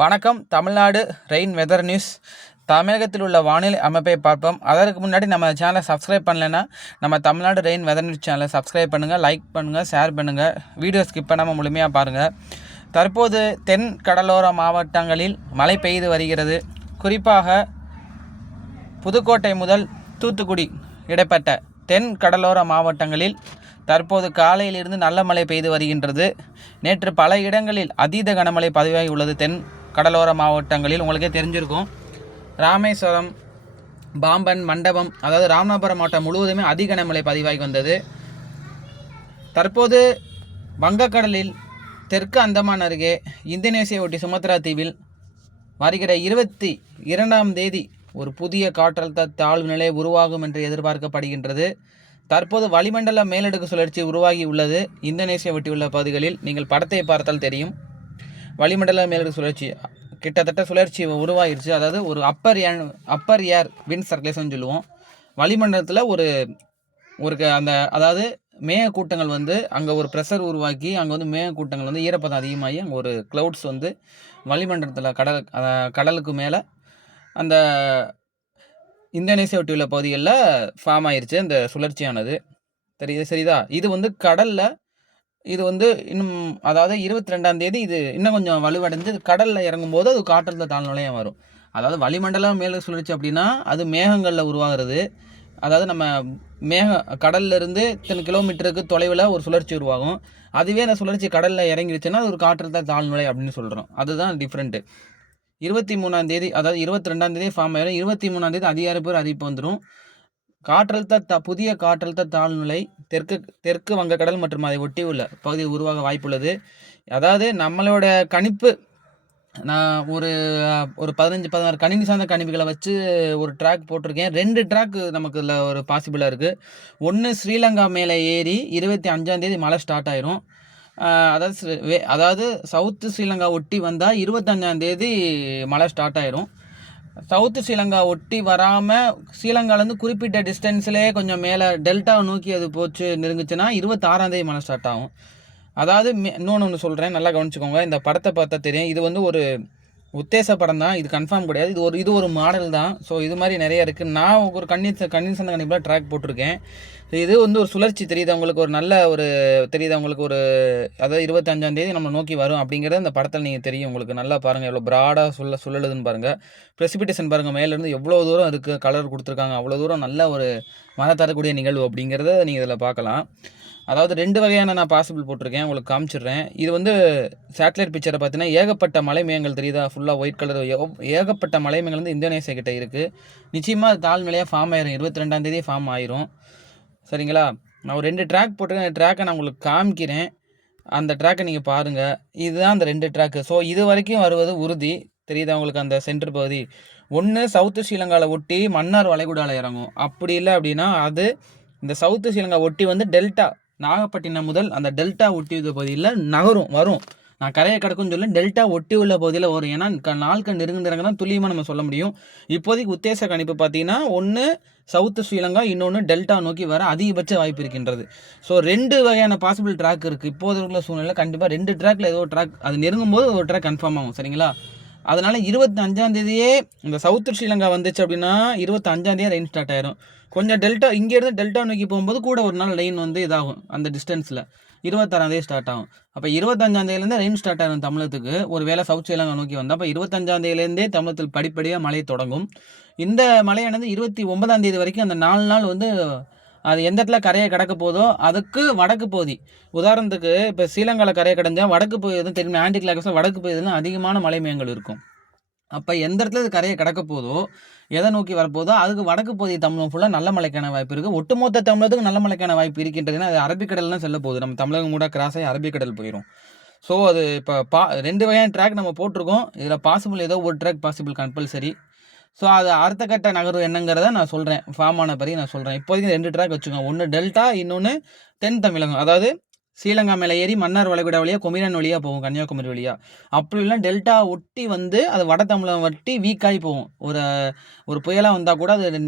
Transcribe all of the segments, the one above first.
வணக்கம். Tamil Nadu rain weather news. தமிழகத்தில் உள்ள வானிலை அமைப்பை பார்ப்போம். அதற்கு முன்னாடி நம்ம சேனலை சப்ஸ்கிரைப் பண்ணலைன்னா நம்ம தமிழ்நாடு ரெயின் வெதர் நியூஸ் சேனலை சப்ஸ்கிரைப் பண்ணுங்கள் லைக் பண்ணுங்கள் ஷேர் பண்ணுங்கள் வீடியோ ஸ்கிப் பண்ணாமல் முழுமையாக பாருங்கள் தற்போது தென் கடலோர மாவட்டங்களில் மழை பெய்து வருகிறது. குறிப்பாக புதுக்கோட்டை முதல் தூத்துக்குடி இடைப்பட்ட தென் கடலோர மாவட்டங்களில் தற்போது காலையிலிருந்து நல்ல மழை பெய்து வருகின்றது. நேற்று பல இடங்களில் அதீத கனமழை பதிவாகி உள்ளது. தென் கடலோர மாவட்டங்களில் உங்களுக்கே தெரிஞ்சிருக்கும். ராமேஸ்வரம் பாம்பன் மண்டபம் அதாவது ராமநாதபுரம் மாவட்டம் முழுவதுமே அதிக கனமழை பதிவாகி வந்தது. தற்போது வங்கக்கடலில் தெற்கு அந்தமான் அருகே இந்தோனேசியா ஒட்டி சுமத்ரா தீவில் வருகிற இருபத்தி இரண்டாம் தேதி ஒரு புதிய காற்றழுத்த தாழ்வு நிலை உருவாகும் என்று எதிர்பார்க்கப்படுகின்றது. தற்போது வளிமண்டல மேலடுக்கு சுழற்சி உருவாகி உள்ளது. இந்தோனேசியா ஒட்டியுள்ள பகுதிகளில் நீங்கள் படத்தை பார்த்தால் தெரியும். வளிமண்டல மேலடுக்கு சுழற்சி கிட்டத்தட்ட சுழற்சி உருவாயிருச்சு. அதாவது ஒரு upper air upper air wind circulation சொல்லுவோம். வளிமண்டலத்தில் ஒரு ஒரு க- அந்த அதாவது மேக கூட்டங்கள் வந்து அங்கே ஒரு ப்ரெஷர் உருவாக்கி அங்கே வந்து மேக கூட்டங்கள் வந்து ஈரப்பதம் அதிகமாகி அங்கே ஒரு க்ளவுட்ஸ் வந்து வளிமண்டலத்தில் கடல் கடலுக்கு மேலே அந்த இந்தோனேசியா ஒட்டியுள்ள பகுதிகளில் ஃபார்ம் ஆயிருச்சு. அந்த சுழற்சியானது. தெரியுது சரிதா? இது வந்து கடலில் இது வந்து இன்னும் அதாவது இருபத்தி ரெண்டாம் தேதி இது இன்னும் கொஞ்சம் வலுவடைஞ்சு கடலில் இறங்கும்போது அது காற்றழுத்த தாழ்நிலையாக வரும். அதாவது வளிமண்டலம் மேலே சுழற்சி அப்படின்னா அது மேகங்களில் உருவாகிறது. அதாவது நம்ம மேக கடல்லிருந்து இத்தனை கிலோமீட்டருக்கு தொலைவில் ஒரு சுழற்சி உருவாகும். அதுவே அந்த சுழற்சி கடலில் இறங்கிடுச்சுன்னா அது ஒரு காற்றழுத்த தாழ்நிலை அப்படின்னு சொல்கிறோம் அதுதான் டிஃப்ரெண்ட்டு இருபத்தி மூணாம் தேதி அதாவது இருபத்தி ரெண்டாம் தேதி ஃபார்ம் ஆயிடும் இருபத்தி மூணாம் தேதி அதிகாரப்பூர் அறிவிப்பு வந்துடும் காற்றழுத்த த புதிய காற்றழுத்த தாழ்நிலை தெற்கு தெற்கு வங்கக்கடல் மற்றும் அதை ஒட்டி உள்ள பகுதியில் உருவாக வாய்ப்புள்ளது. அதாவது நம்மளோட கணிப்பு நான் ஒரு ஒரு பதினஞ்சு பதினாறு கணினி சார்ந்த கணிப்புகளை வச்சு ஒரு ட்ராக் போட்டிருக்கேன். ரெண்டு ட்ராக் நமக்கு இதில் ஒரு பாசிபிளாக இருக்குது ஒன்று ஸ்ரீலங்கா மேலே ஏறி இருபத்தி அஞ்சாந்தேதி மழை ஸ்டார்ட் ஆயிரும். அதாவது வே- அதாவது சவுத்து ஸ்ரீலங்கா ஒட்டி வந்தால் இருபத்தஞ்சாந்தேதி மழை ஸ்டார்ட் ஆயிரும். சவுத்து ஸ்ரீலங்கா ஒட்டி வராமல் ஸ்ரீலங்காலேருந்து குறிப்பிட்ட டிஸ்டன்ஸ்லேயே கொஞ்சம் மேலே டெல்டாவை நோக்கி அது போச்சு நெருங்குச்சுன்னா இருபத்தாறாந்தேதி மழை ஸ்டார்ட் ஆகும். அதாவது மே இன்னொன்று ஒன்று சொல்கிறேன் நல்லா கவனிச்சுக்கோங்க. இந்த படத்தை பார்த்தா தெரியும். இது வந்து ஒரு உத்தேச படம் தான். இது கன்ஃபார்ம் கிடையாது. இது ஒரு இது ஒரு மாடல் தான். ஸோ இது மாதிரி நிறைய இருக்குது நான் ஒரு கண்ணி கண்ணி சந்த கணிப்பில் ட்ராக் போட்டிருக்கேன். இது வந்து ஒரு சுழற்சி. தெரியுது அவங்களுக்கு ஒரு நல்ல ஒரு தெரியுது அவங்களுக்கு ஒரு அதாவது இருபத்தஞ்சாந்தேதி நம்ம நோக்கி வரும் அப்படிங்கிறது அந்த படத்தில் நீங்கள் தெரியும் உங்களுக்கு. நல்லா பாருங்கள் எவ்வளோ ப்ராடாக சொல்ல சுழலுதுன்னு பாருங்கள் ப்ரெசிபிட்டேஷன் பாருங்கள் மேலேருந்து எவ்வளோ தூரம் இருக்குது கலர் கொடுத்துருக்காங்க. அவ்வளோ தூரம் நல்ல ஒரு மன தரக்கூடிய நிகழ்வு அப்படிங்கிறத நீங்கள் இதில் பார்க்கலாம். அதாவது ரெண்டு வகையான நான் பாசிபிள் போட்டிருக்கேன் உங்களுக்கு காமிச்சிடுறேன். இது வந்து சேட்டலைட் பிக்சரை பார்த்தீங்கன்னா ஏகப்பட்ட மலை மேகங்கள் தெரியுதா? ஃபுல்லாக ஒயிட் கலர் ஏகப்பட்ட மலை மேகங்கள் வந்து இந்தோனேசியா கிட்டே இருக்குது நிச்சயமாக அது தாழ்நிலையாக ஃபார்ம் ஆயிரும். இருபத்தி ரெண்டாந்தேதி ஃபார்ம் ஆயிரும். சரிங்களா? நான் ஒரு ரெண்டு ட்ராக் போட்டிருக்கேன். ட்ராக்கை நான் உங்களுக்கு காமிக்கிறேன். அந்த ட்ராக்கை நீங்கள் பாருங்கள் இதுதான் அந்த ரெண்டு ட்ராக்கு ஸோ இது வரைக்கும் வருவது உறுதி. தெரியுதா உங்களுக்கு அந்த சென்டர் பகுதி? ஒன்று சவுத்து ஸ்ரீலங்காவில் ஒட்டி மன்னார் வளைகுடாவில் இறங்கும். அப்படி இல்லை அப்படின்னா அது இந்த சவுத்து ஸ்ரீலங்கா ஒட்டி வந்து டெல்டா நாகப்பட்டினம் முதல் அந்த டெல்டா ஒட்டி உள்ள பகுதியில் நகரும் வரும். நான் கரையை கிடக்கும்னு சொல்ல டெல்டா ஒட்டி உள்ள பகுதியில் வரும். ஏன்னா க- நாட்கள் நெருங்குறங்க தான் துல்லியமாக நம்ம சொல்ல முடியும். இப்போதைக்கு உத்தேச கணிப்பு பார்த்தீங்கன்னா ஒன்று சவுத்து ஸ்ரீலங்கா இன்னொன்று டெல்டா நோக்கி வர அதிகபட்ச வாய்ப்பு இருக்கின்றது. ஸோ ரெண்டு வகையான பாசிபிள் ட்ராக் இருக்குது இப்போது உள்ள சூழ்நிலை கண்டிப்பாக ரெண்டு ட்ராக்ல ஏதோ ட்ராக் அது நெருங்கும் போது ஒரு ட்ராக் கன்ஃபார்ம் ஆகும் சரிங்களா? அதனால் இருபத்தஞ்சாந்தேதியே இந்த சவுத்து ஸ்ரீலங்கா வந்துச்சு அப்படின்னா இருபத்தி அஞ்சாந்தேதி ரெயின் ஸ்டார்ட் ஆயிரும். கொஞ்சம் டெல்டா இங்கேருந்து டெல்டா நோக்கி போகும்போது கூட ஒரு நாள் ரெயின் வந்து இதாகும் அந்த டிஸ்டன்ஸில் இருபத்தாறாந்தேதி ஸ்டார்ட் ஆகும். அப்போ இருபத்தஞ்சாந்தேதியிலேருந்து ரெயின் ஸ்டார்ட் ஆகும் தமிழகத்துக்கு. ஒரு வேளை சவுத் ஸ்ரீலங்கா நோக்கி வந்தால் அப்போ இருபத்தஞ்சாந்தேதிலேருந்தே தமிழகத்தில் படிப்படியாக மழை தொடங்கும். இந்த மழையானது இருபத்தி ஒன்பதாம் தேதி வரைக்கும் அந்த நாலு நாள் வந்து அது எந்த இடத்துல கரையை கடக்க போதோ அதுக்கு வடக்கு பகுதி. உதாரணத்துக்கு இப்போ ஸ்ரீலங்காவில் கரையை கடந்தால் வடக்கு பகுதி எதுவும் தெரியும். ஆன்டி கிளாக்ஸில் வடக்கு பகுதியில் அதிகமான மலை மேகங்கள் இருக்கும். அப்போ எந்த இடத்துல இது கரையை கடக்க போதோ எதை நோக்கி வரப்போதோ அதுக்கு வடக்கு பகுதி தமிழகம் ஃபுல்லாக நல்ல மழைக்கான வாய்ப்பு இருக்குது ஒட்டுமொத்த தமிழகத்துக்கு நல்ல மழைக்கான வாய்ப்பு இருக்கின்றதுன்னா அது அரபிக்கடல்லாம் செல்ல போகுது. நம்ம தமிழகம் கூட கிராஸ் ஆகி அரபிக்கடல் போயிடும் ஸோ அது இப்போ பா ரெண்டு வகையான ட்ராக் நம்ம போட்டிருக்கோம். இதில் பாசிபிள் ஏதோ ஒரு ட்ராக் பாசிபிள் கம்பல்சரி ஸோ அது அடுத்த கட்ட நகர்வு என்னங்கிறத நான் சொல்கிறேன் ஃபார்ம் ஆன பிறகு நான் சொல்கிறேன் இப்போதைக்கு ரெண்டு ட்ராக் வச்சுக்கோங்க. ஒன்று டெல்டா இன்னொன்று தென் தமிழகம். அதாவது ஸ்ரீலங்கா மேலே ஏறி மன்னார் வளைகுடா வழியாக குமிரன் வழியாக போகும் கன்னியாகுமரி வழியாக அப்படி இல்லை டெல்டா ஒட்டி வந்து அது வட தமிழகம் வட்டி வீக்காகி போகும் ஒரு ஒரு புயலாக வந்தால் கூட அது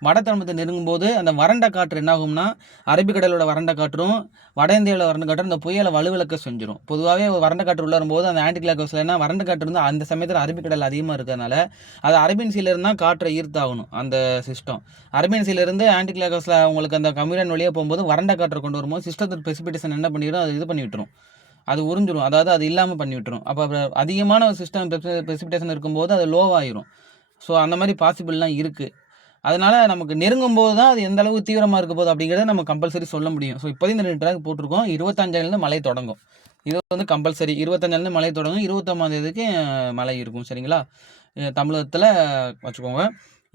வட தமிழகத்தை நெருங்கும் போது அந்த வறண்ட காற்று என்ன ஆகும்னா அரபிக்கடலோட வறண்ட காற்றும் வட இந்தியாவில் வறண்ட காற்றும் அந்த புயலை வலுவிளக்க செஞ்சிடும் பொதுவாகவே வறண்ட காற்று உள்ள வரும்போது அந்த ஆன்டி என்ன வறண்ட காற்று இருந்தால் அந்த சமயத்தில் அரபிக்கடல் அதிகமாக இருக்கிறதுனால அது அரபின் சீல காற்றை ஈர்த்தாகணும் அந்த சிஸ்டம். அரபின் சீல ஆன்டிகிளாக்கோஸில் உங்களுக்கு அந்த கம்யூரன் வழியாக போகும்போது வறண்ட காற்றை கொண்டு வரும்போது சிஸ்டத்தில் பெசிபிடேஷன் என்ன பண்ணிடும் அது இது பண்ணி விட்டுரும். அது உறிஞ்சிடும் அதாவது அது இல்லாமல் பண்ணி விட்டுரும். அப்போ அப்புறம் அதிகமான ஒரு சிஸ்டம் பெசிபிடேஷன் இருக்கும்போது அது லோவாயிரும் ஸோ அந்த மாதிரி பாசிபிள்லாம் இருக்குது அதனால் நமக்கு நெருங்கும் போது தான் அது எந்த அளவுக்கு தீவிரமாக இருக்க போகுது அப்படிங்கிறத நம்ம கம்பல்சரி சொல்ல முடியும். ஸோ இப்போதையும் இந்த ரெண்டு ட்ராக் போட்டிருக்கோம். இருபத்தஞ்சாயிலேருந்து மழை தொடங்கும். இது வந்து கம்பல்சரி இருபத்தஞ்சாலேருந்து மழை தொடங்கும். இருபத்தொம்பதாம் தேதிக்கு மழை இருக்கும். சரிங்களா? தமிழகத்தில் வச்சுக்கோங்க.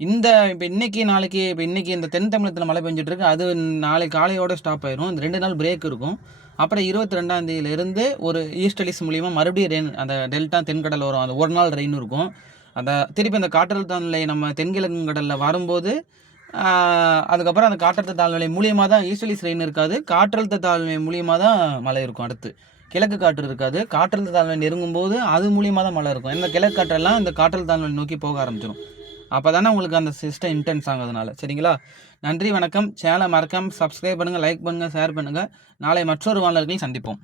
இந்த இப்போ இன்னைக்கு நாளைக்கு இப்போ இன்னைக்கு இந்த தென் தமிழகத்தில் மழை பெஞ்சிட்டு இருக்கு அது நாளை காலையோட ஸ்டாப் ஆயிரும். இந்த ரெண்டு நாள் பிரேக் இருக்கும். அப்புறம் இருபத்தி ரெண்டாம் தேதியிலிருந்து ஒரு ஈஸ்டலிஸ் மூலியமாக மறுபடியும் ரெயின் அந்த டெல்டா தென்கடல் வரும். அந்த ஒரு நாள் ரெயின் இருக்கும். அந்த திருப்பி அந்த காற்றழுத்த நிலை நம்ம தென்கிழக்கு கடலில் வரும்போது அதுக்கப்புறம் அந்த காற்றழுத்த தாழ்நிலை மூலியமாக தான் ஈஸ்டலிஸ் ரெயின் இருக்காது. காற்றழுத்த தாழ்நிலை மூலியமாக தான் மழை இருக்கும் அடுத்து. கிழக்கு காற்று இருக்காது. காற்றழுத்த தாழ்நிலை நெருங்கும் போது அது மூலியமாக தான் மழை இருக்கும். இந்த கிழக்கு காற்றெல்லாம் இந்த காற்றழுத்த தாழ்நிலை நோக்கி போக ஆரம்பிச்சிடும் அப்போ தானே உங்களுக்கு அந்த சிஸ்டம் இன்டென்ஸ் ஆகுதுனால சரிங்களா? நன்றி வணக்கம். சேனலை மறக்காம சப்ஸ்கிரைப் பண்ணுங்கள் லைக் பண்ணுங்கள் ஷேர் பண்ணுங்கள் நாளை மற்றொரு வானொலிகளையும் சந்திப்போம்.